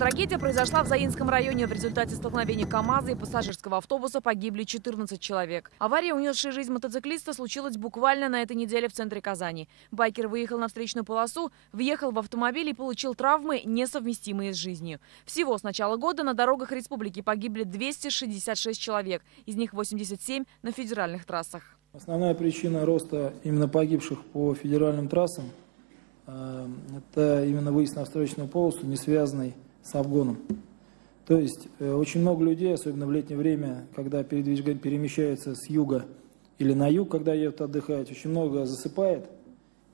Трагедия произошла в Заинском районе. В результате столкновения КАМАЗа и пассажирского автобуса погибли 14 человек. Авария, унесшая жизнь мотоциклиста, случилась буквально на этой неделе в центре Казани. Байкер выехал на встречную полосу, въехал в автомобиль и получил травмы, несовместимые с жизнью. Всего с начала года на дорогах республики погибли 266 человек, из них 87 на федеральных трассах. Основная причина роста именно погибших по федеральным трассам – это именно выезд на встречную полосу, не связанный с обгоном. То есть очень много людей, особенно в летнее время, когда перемещаются с юга или на юг, когда едут отдыхать, очень много засыпает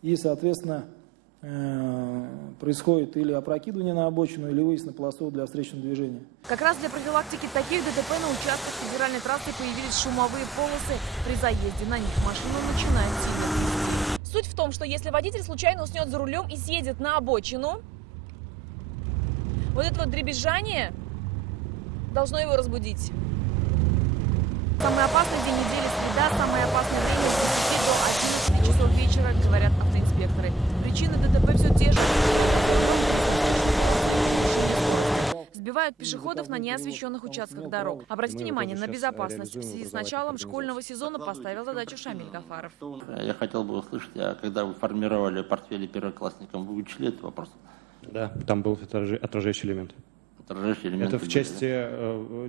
и, соответственно, происходит или опрокидывание на обочину, или выезд на полосу для встречного движения. Как раз для профилактики таких ДТП на участках федеральной трассы появились шумовые полосы. При заезде на них машина начинает сильно. Суть в том, что если водитель случайно уснет за рулем и съедет на обочину, вот это вот дребезжание должно его разбудить. Самый опасный день недели – среда, самое опасное время с 10 до 11 часов вечера, говорят автоинспекторы. Причины ДТП все те же. Сбивают пешеходов на неосвещенных участках дорог. Обратите внимание на безопасность. В связи с началом школьного сезона поставил задачу Шамиль Гафаров. Я хотел бы услышать, когда вы формировали портфели первоклассникам, вы учли этот вопрос? Да, там был отражающий элемент. Это в части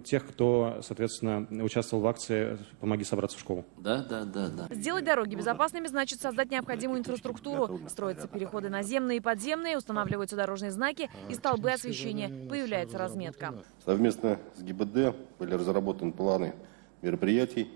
тех, кто, соответственно, участвовал в акции «Помоги собраться в школу». Да. Сделать дороги безопасными значит создать необходимую инфраструктуру. Строятся переходы наземные и подземные, устанавливаются дорожные знаки и столбы освещения. Появляется разметка. Совместно с ГИБДД были разработаны планы мероприятий.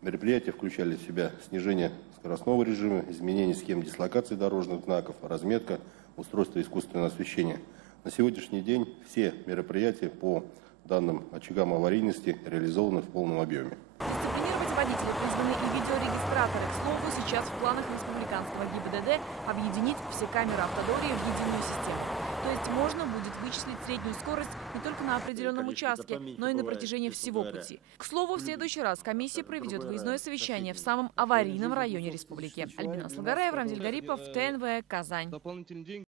Мероприятия включали в себя снижение скоростного режима, изменение схем дислокации дорожных знаков, разметка, устройство искусственного освещения. На сегодняшний день все мероприятия по данным очагам аварийности реализованы в полном объеме. Дисциплинировать водителей призваны и видеорегистраторы. К слову, сейчас в планах республиканского ГИБДД объединить все камеры автодории в единую систему. То есть можно будет вычислить среднюю скорость не только на определенном участке, но и на протяжении всего пути. К слову, в следующий раз комиссия проведет выездное совещание в самом аварийном районе республики. Альбина Слугараева, Рамзиль Гарипов, ТНВ, Казань.